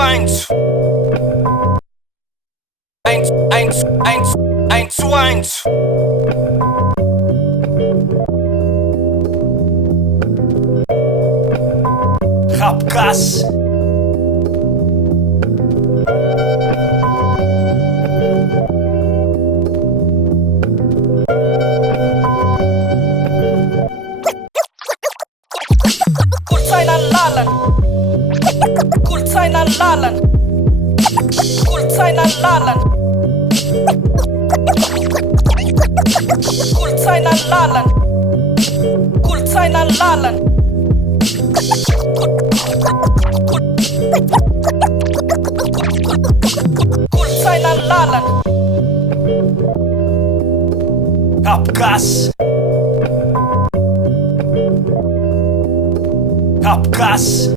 eins. Eins, eins, eins, eins zu eins. Hab Gas. Kultzeinan Lalan. Kultzeinan Lalan. Kultzeinan Lalan. Kultzeinan Lalan. Kultzeinan Lalan. Hab Gas. Hab Gas.